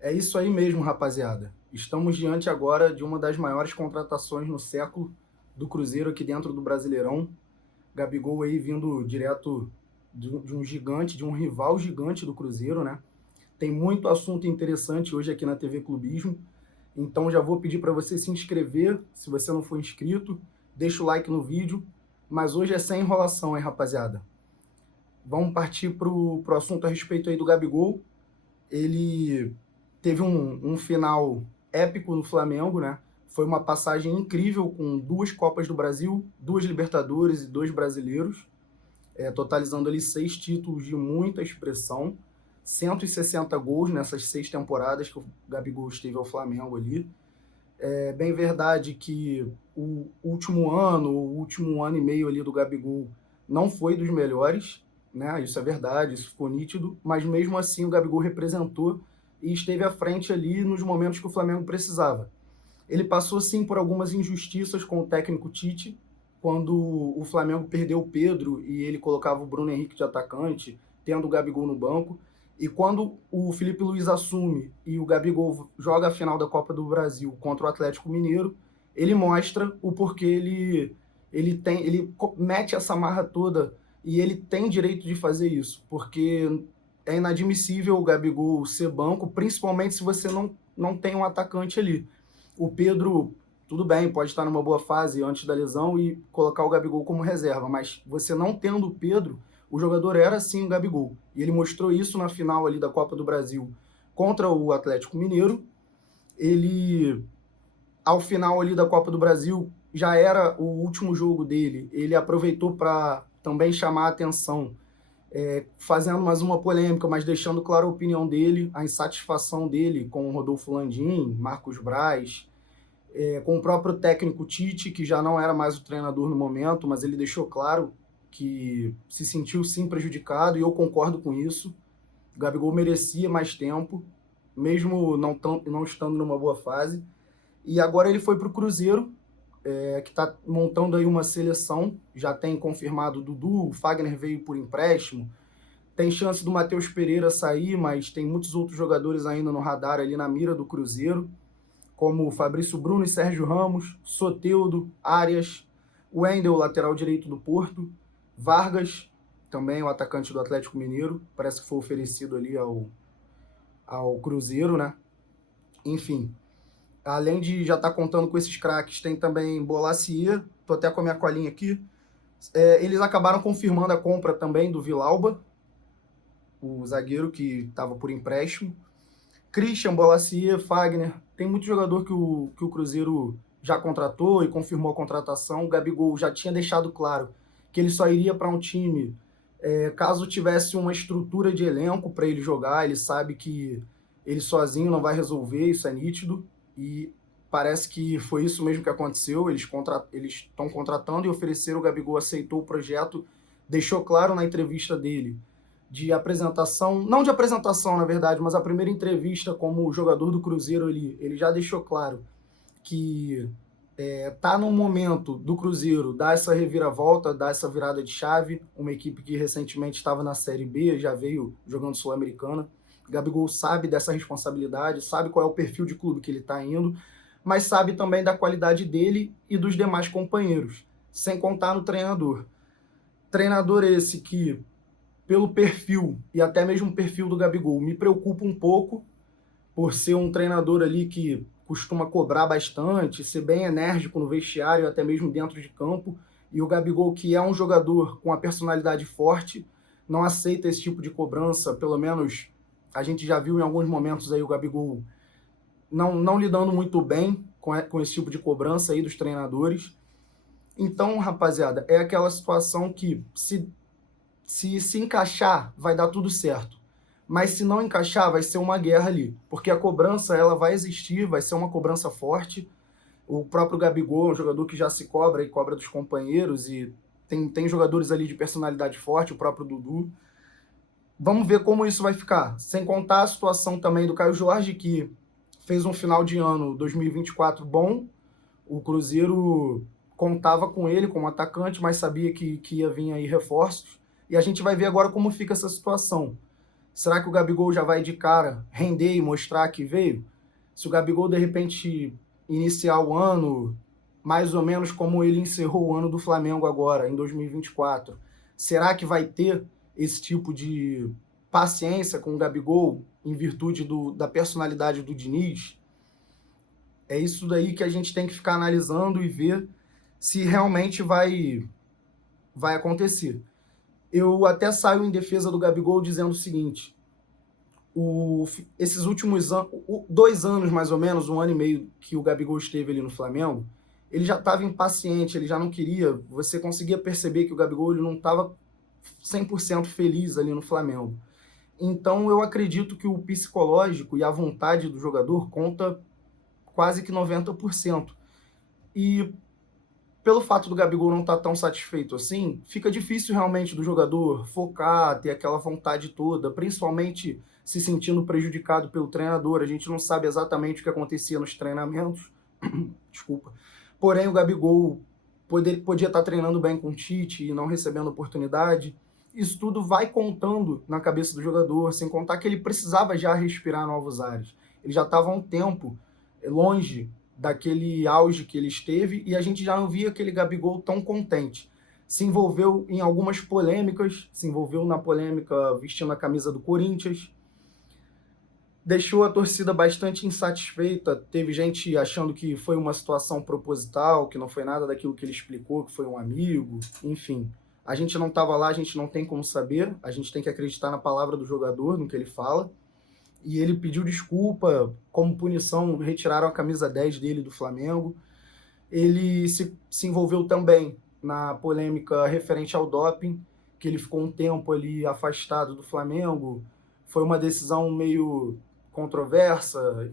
É isso aí mesmo, rapaziada. Estamos diante agora de uma das maiores contratações no século do Cruzeiro aqui dentro do Brasileirão. Gabigol aí vindo direto de um gigante, de um rival gigante do Cruzeiro, né? Tem muito assunto interessante hoje aqui na TV Clubismo. Então já vou pedir para você se inscrever, se você não for inscrito, deixa o like no vídeo. Mas hoje é sem enrolação, hein, rapaziada? Vamos partir pro assunto a respeito aí do Gabigol. Ele teve um final épico no Flamengo, né? Foi uma passagem incrível com 2 Copas do Brasil, 2 Libertadores e 2 Brasileiros, totalizando ali 6 títulos de muita expressão, 160 gols nessas 6 temporadas que o Gabigol esteve ao Flamengo ali. É bem verdade que o último ano e meio ali do Gabigol não foi dos melhores, né? Isso é verdade, isso ficou nítido, mas mesmo assim o Gabigol representou e esteve à frente ali nos momentos que o Flamengo precisava. Ele passou sim por algumas injustiças com o técnico Tite, quando o Flamengo perdeu o Pedro e ele colocava o Bruno Henrique de atacante, tendo o Gabigol no banco. E quando o Felipe Luiz assume e o Gabigol joga a final da Copa do Brasil contra o Atlético Mineiro, ele mostra o porquê ele mete essa marra toda e ele tem direito de fazer isso, porque é inadmissível o Gabigol ser banco, principalmente se você não tem um atacante ali. O Pedro, tudo bem, pode estar numa boa fase antes da lesão e colocar o Gabigol como reserva, mas você não tendo o Pedro, o jogador era sim o Gabigol. E ele mostrou isso na final ali da Copa do Brasil contra o Atlético Mineiro. Ele, ao final ali da Copa do Brasil, já era o último jogo dele. Ele aproveitou para também chamar a atenção, fazendo mais uma polêmica, mas deixando clara a opinião dele, a insatisfação dele com o Rodolfo Landim, Marcos Braz, com o próprio técnico Tite, que já não era mais o treinador no momento, mas ele deixou claro que se sentiu sim prejudicado, e eu concordo com isso. O Gabigol merecia mais tempo, mesmo não estando numa boa fase. E agora ele foi para o Cruzeiro, que está montando aí uma seleção, já tem confirmado o Dudu, o Fagner veio por empréstimo, tem chance do Matheus Pereira sair, mas tem muitos outros jogadores ainda no radar ali na mira do Cruzeiro, como Fabrício Bruno e Sérgio Ramos, Soteldo, Arias, Wendel, lateral direito do Porto, Vargas, também o atacante do Atlético Mineiro, parece que foi oferecido ali ao Cruzeiro, né? Enfim, além de já estar contando com esses craques, tem também Bolasie, tô até com a minha colinha aqui. Eles acabaram confirmando a compra também do Vilauba, o zagueiro que estava por empréstimo. Christian, Bolasie, Fagner, tem muito jogador que o Cruzeiro já contratou e confirmou a contratação. O Gabigol já tinha deixado claro que ele só iria para um time caso tivesse uma estrutura de elenco para ele jogar. Ele sabe que ele sozinho não vai resolver, isso é nítido, e parece que foi isso mesmo que aconteceu. Eles estão contratando e ofereceram, o Gabigol aceitou o projeto, deixou claro na entrevista dele de apresentação, não de apresentação na verdade, mas a primeira entrevista como jogador do Cruzeiro, ele já deixou claro que tá no momento do Cruzeiro dar essa reviravolta, dar essa virada de chave, uma equipe que recentemente estava na Série B, já veio jogando Sul-Americana. Gabigol sabe dessa responsabilidade, sabe qual é o perfil de clube que ele está indo, mas sabe também da qualidade dele e dos demais companheiros, sem contar no treinador. Treinador esse que, pelo perfil e até mesmo o perfil do Gabigol, me preocupa um pouco por ser um treinador ali que costuma cobrar bastante, ser bem enérgico no vestiário, até mesmo dentro de campo, e o Gabigol, que é um jogador com a personalidade forte, não aceita esse tipo de cobrança, pelo menos a gente já viu em alguns momentos aí o Gabigol não lidando muito bem com esse tipo de cobrança aí dos treinadores. Então, rapaziada, é aquela situação que se encaixar, vai dar tudo certo. Mas se não encaixar, vai ser uma guerra ali. Porque a cobrança, ela vai existir, vai ser uma cobrança forte. O próprio Gabigol é um jogador que já se cobra e cobra dos companheiros, e tem jogadores ali de personalidade forte, o próprio Dudu. Vamos ver como isso vai ficar. Sem contar a situação também do Caio Jorge, que fez um final de ano 2024 bom. O Cruzeiro contava com ele como atacante, mas sabia que ia vir aí reforços. E a gente vai ver agora como fica essa situação. Será que o Gabigol já vai de cara render e mostrar que veio? Se o Gabigol, de repente, iniciar o ano mais ou menos como ele encerrou o ano do Flamengo agora, em 2024, será que vai ter esse tipo de paciência com o Gabigol em virtude da personalidade do Diniz? É isso daí que a gente tem que ficar analisando e ver se realmente vai acontecer. Eu até saio em defesa do Gabigol dizendo o seguinte: esses últimos 2 anos, mais ou menos, 1 ano e meio que o Gabigol esteve ali no Flamengo, ele já estava impaciente, ele já não queria. Você conseguia perceber que o Gabigol ele não estava 100% feliz ali no Flamengo. Então eu acredito que o psicológico e a vontade do jogador conta quase que 90%. E pelo fato do Gabigol não estar tão satisfeito assim, fica difícil realmente do jogador focar, ter aquela vontade toda, principalmente se sentindo prejudicado pelo treinador. A gente não sabe exatamente o que acontecia nos treinamentos, desculpa. Porém, o Gabigol podia estar treinando bem com o Tite e não recebendo oportunidade. Isso tudo vai contando na cabeça do jogador, sem contar que ele precisava já respirar novos ares. Ele já estava há um tempo longe daquele auge que ele esteve e a gente já não via aquele Gabigol tão contente. Se envolveu em algumas polêmicas, se envolveu na polêmica vestindo a camisa do Corinthians, deixou a torcida bastante insatisfeita. Teve gente achando que foi uma situação proposital, que não foi nada daquilo que ele explicou, que foi um amigo, enfim. A gente não estava lá, a gente não tem como saber, a gente tem que acreditar na palavra do jogador, no que ele fala. E ele pediu desculpa, como punição, retiraram a camisa 10 dele do Flamengo. Ele se envolveu também na polêmica referente ao doping, que ele ficou um tempo ali afastado do Flamengo. Foi uma decisão meio controversa.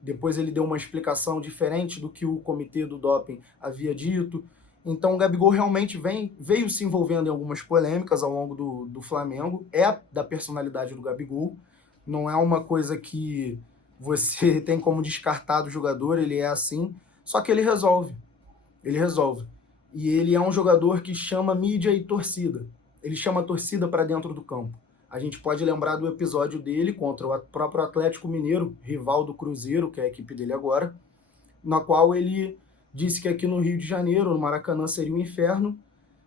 Depois ele deu uma explicação diferente do que o comitê do doping havia dito. Então o Gabigol realmente veio se envolvendo em algumas polêmicas ao longo do Flamengo. É da personalidade do Gabigol. Não é uma coisa que você tem como descartar do jogador, ele é assim, só que ele resolve. Ele resolve. E ele é um jogador que chama mídia e torcida. Ele chama a torcida para dentro do campo. A gente pode lembrar do episódio dele contra o próprio Atlético Mineiro, rival do Cruzeiro, que é a equipe dele agora, na qual ele disse que aqui no Rio de Janeiro, no Maracanã, seria um inferno,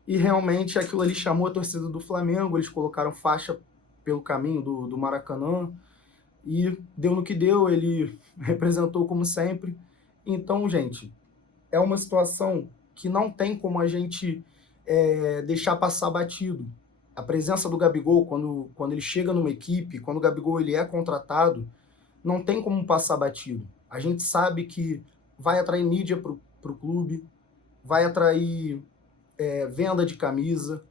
e realmente aquilo ali chamou a torcida do Flamengo, eles colocaram faixa pelo caminho do Maracanã, e deu no que deu, ele representou como sempre. Então, gente, é uma situação que não tem como a gente deixar passar batido. A presença do Gabigol, quando ele chega numa equipe, quando o Gabigol ele é contratado, não tem como passar batido. A gente sabe que vai atrair mídia para o clube, vai atrair venda de camisa,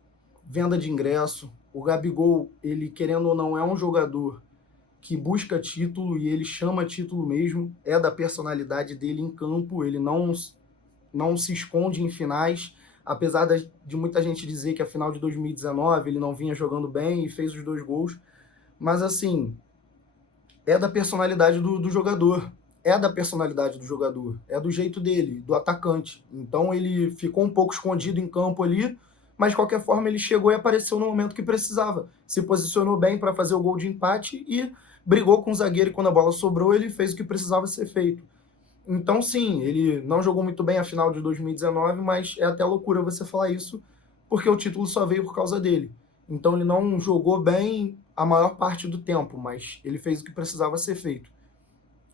venda de ingresso. O Gabigol, ele querendo ou não, é um jogador que busca título e ele chama título mesmo, é da personalidade dele em campo, ele não se esconde em finais, apesar de muita gente dizer que a final de 2019 ele não vinha jogando bem e fez os 2 gols, mas assim, é da personalidade do jogador, é da personalidade do jogador, é do jeito dele, do atacante. Então ele ficou um pouco escondido em campo ali, mas de qualquer forma ele chegou e apareceu no momento que precisava. Se posicionou bem para fazer o gol de empate e brigou com o zagueiro e quando a bola sobrou ele fez o que precisava ser feito. Então sim, ele não jogou muito bem a final de 2019, mas é até loucura você falar isso, porque o título só veio por causa dele. Então ele não jogou bem a maior parte do tempo, mas ele fez o que precisava ser feito.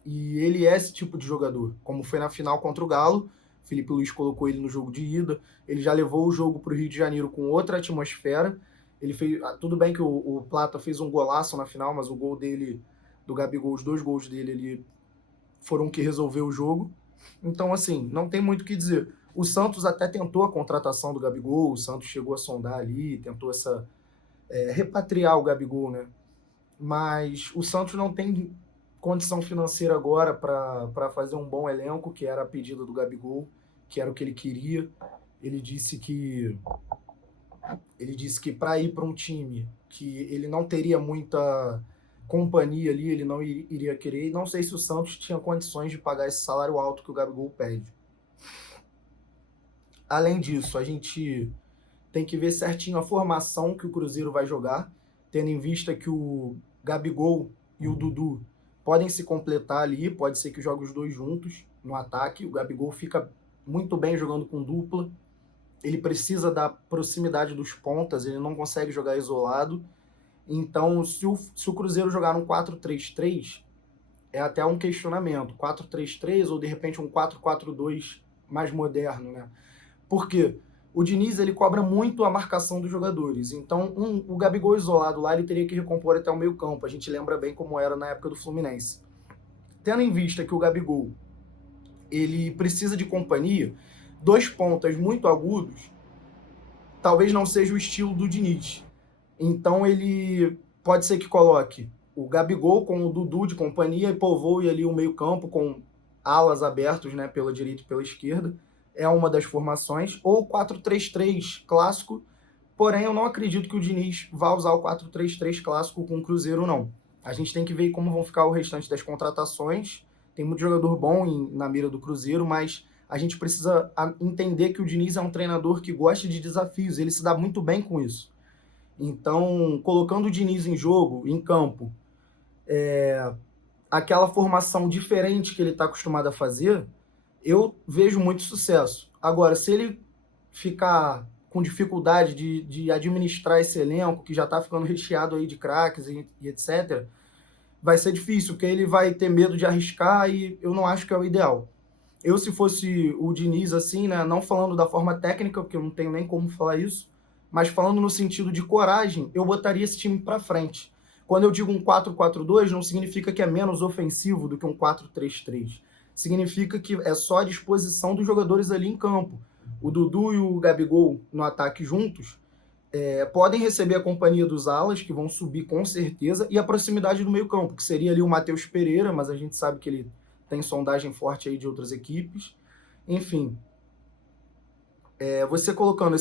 E ele é esse tipo de jogador, como foi na final contra o Galo. Felipe Luiz colocou ele no jogo de ida. Ele já levou o jogo para o Rio de Janeiro com outra atmosfera. Ele fez, tudo bem que o Plata fez um golaço na final, mas o gol dele, do Gabigol, os 2 gols dele, ele foram o que resolveu o jogo. Então, assim, não tem muito o que dizer. O Santos até tentou a contratação do Gabigol, o Santos chegou a sondar ali, tentou repatriar o Gabigol, né? Mas o Santos não tem condição financeira agora para fazer um bom elenco, que era a pedida do Gabigol, que era o que ele queria. Ele disse que para ir para um time que ele não teria muita companhia ali, ele não iria querer. E não sei se o Santos tinha condições de pagar esse salário alto que o Gabigol pede. Além disso, a gente tem que ver certinho a formação que o Cruzeiro vai jogar. tendo em vista que o Gabigol e o Dudu podem se completar ali, pode ser que jogue os dois juntos no ataque. O Gabigol fica muito bem jogando com dupla, ele precisa da proximidade dos pontas, ele não consegue jogar isolado. Então, se o Cruzeiro jogar um 4-3-3, é até um questionamento. 4-3-3 ou, de repente, um 4-4-2 mais moderno, né? Por quê? O Diniz, ele cobra muito a marcação dos jogadores. Então, o Gabigol isolado lá, ele teria que recompor até o meio campo. A gente lembra bem como era na época do Fluminense. Tendo em vista que o Gabigol, ele precisa de companhia, dois pontas muito agudos, talvez não seja o estilo do Diniz. Então, ele pode ser que coloque o Gabigol com o Dudu de companhia e povoe ali o meio campo com alas abertos, né, pela direita e pela esquerda. É uma das formações. Ou 4-3-3 clássico, porém eu não acredito que o Diniz vá usar o 4-3-3 clássico com o Cruzeiro, não. A gente tem que ver como vão ficar o restante das contratações. Tem muito jogador bom na mira do Cruzeiro, mas a gente precisa entender que o Diniz é um treinador que gosta de desafios, ele se dá muito bem com isso. Então, colocando o Diniz em jogo, em campo, aquela formação diferente que ele está acostumado a fazer, eu vejo muito sucesso. Agora, se ele ficar com dificuldade de administrar esse elenco, que já está ficando recheado aí de craques e etc., vai ser difícil, porque ele vai ter medo de arriscar e eu não acho que é o ideal. Eu, se fosse o Diniz, assim, né, não falando da forma técnica, porque eu não tenho nem como falar isso, mas falando no sentido de coragem, eu botaria esse time para frente. Quando eu digo um 4-4-2, não significa que é menos ofensivo do que um 4-3-3. Significa que é só a disposição dos jogadores ali em campo. O Dudu e o Gabigol no ataque juntos podem receber a companhia dos alas, que vão subir com certeza, e a proximidade do meio campo, que seria ali o Matheus Pereira, mas a gente sabe que ele tem sondagem forte aí de outras equipes. Enfim, você colocando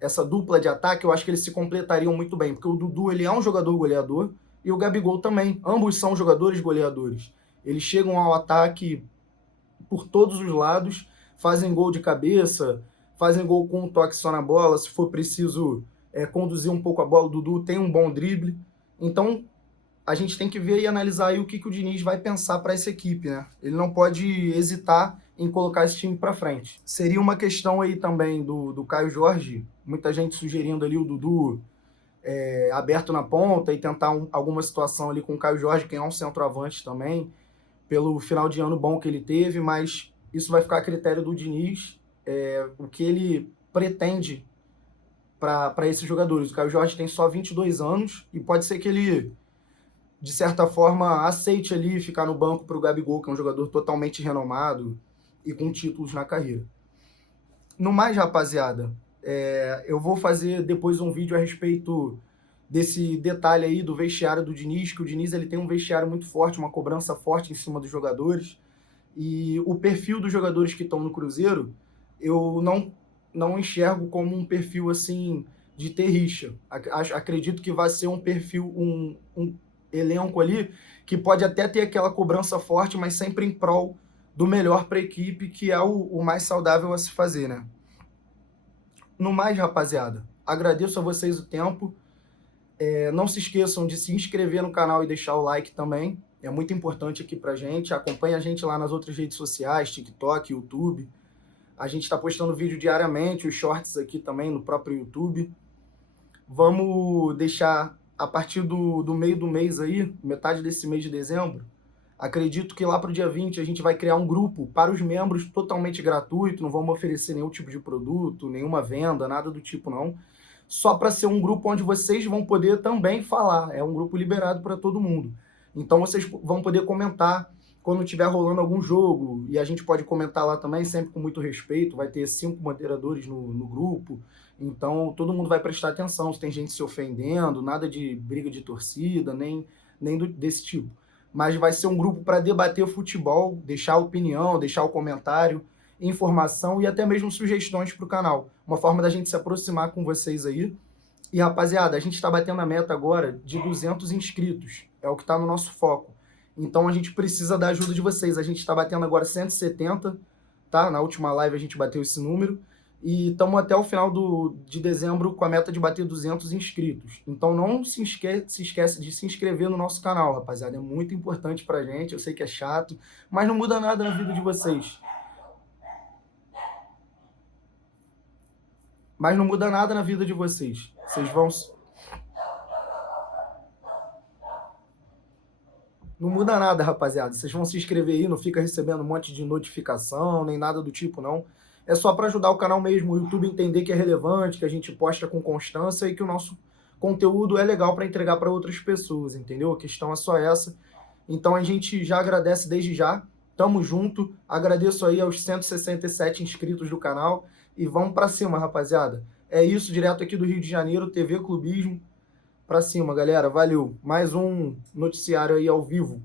essa dupla de ataque, eu acho que eles se completariam muito bem, porque o Dudu, ele é um jogador goleador e o Gabigol também. Ambos são jogadores goleadores. Eles chegam ao ataque por todos os lados, fazem gol de cabeça, fazem gol com um toque só na bola, se for preciso conduzir um pouco a bola, o Dudu tem um bom drible. Então, a gente tem que ver e analisar aí o que o Diniz vai pensar para essa equipe, né? Ele não pode hesitar em colocar esse time para frente. Seria uma questão aí também do Caio Jorge, muita gente sugerindo ali o Dudu aberto na ponta e tentar alguma situação ali com o Caio Jorge, que é um centroavante também, pelo final de ano bom que ele teve, mas isso vai ficar a critério do Diniz, o que ele pretende para esses jogadores. O Caio Jorge tem só 22 anos e pode ser que ele, de certa forma, aceite ali ficar no banco para o Gabigol, que é um jogador totalmente renomado e com títulos na carreira. No mais, rapaziada, eu vou fazer depois um vídeo a respeito desse detalhe aí do vestiário do Diniz, que o Diniz ele tem um vestiário muito forte, uma cobrança forte em cima dos jogadores, e o perfil dos jogadores que estão no Cruzeiro, eu não enxergo como um perfil assim de ter rixa. Acredito que vai ser um perfil, um elenco ali que pode até ter aquela cobrança forte, mas sempre em prol do melhor para a equipe, que é o mais saudável a se fazer, né? No mais, rapaziada, agradeço a vocês o tempo. Não se esqueçam de se inscrever no canal e deixar o like também. É muito importante aqui pra gente. Acompanhe a gente lá nas outras redes sociais, TikTok, YouTube. A gente está postando vídeo diariamente, os shorts aqui também no próprio YouTube. Vamos deixar, a partir do meio do mês aí, metade desse mês de dezembro, acredito que lá para o dia 20 a gente vai criar um grupo para os membros totalmente gratuito, não vamos oferecer nenhum tipo de produto, nenhuma venda, nada do tipo não. Só para ser um grupo onde vocês vão poder também falar. É um grupo liberado para todo mundo. Então vocês vão poder comentar quando estiver rolando algum jogo, e a gente pode comentar lá também, sempre com muito respeito. Vai ter 5 moderadores no grupo, então todo mundo vai prestar atenção se tem gente se ofendendo, nada de briga de torcida, nem desse tipo. Mas vai ser um grupo para debater o futebol, deixar opinião, deixar o comentário, informação e até mesmo sugestões para o canal. Uma forma da gente se aproximar com vocês aí. E, rapaziada, a gente está batendo a meta agora de 200 inscritos. É o que está no nosso foco. Então, a gente precisa da ajuda de vocês. A gente está batendo agora 170, tá? Na última live a gente bateu esse número. E estamos até o final de dezembro com a meta de bater 200 inscritos. Então não se esquece de se inscrever no nosso canal, rapaziada. É muito importante pra gente, eu sei que é chato, mas não muda nada na vida de vocês. Mas não muda nada na vida de vocês. Vocês vão... Não muda nada, rapaziada. Vocês vão se inscrever aí, não fica recebendo um monte de notificação, nem nada do tipo, não. É só para ajudar o canal mesmo, o YouTube entender que é relevante, que a gente posta com constância e que o nosso conteúdo é legal para entregar para outras pessoas, entendeu? A questão é só essa. Então a gente já agradece desde já. Tamo junto. Agradeço aí aos 167 inscritos do canal e vamos para cima, rapaziada. É isso, direto aqui do Rio de Janeiro, TV Clubismo. Pra cima, galera. Valeu. Mais um noticiário aí ao vivo.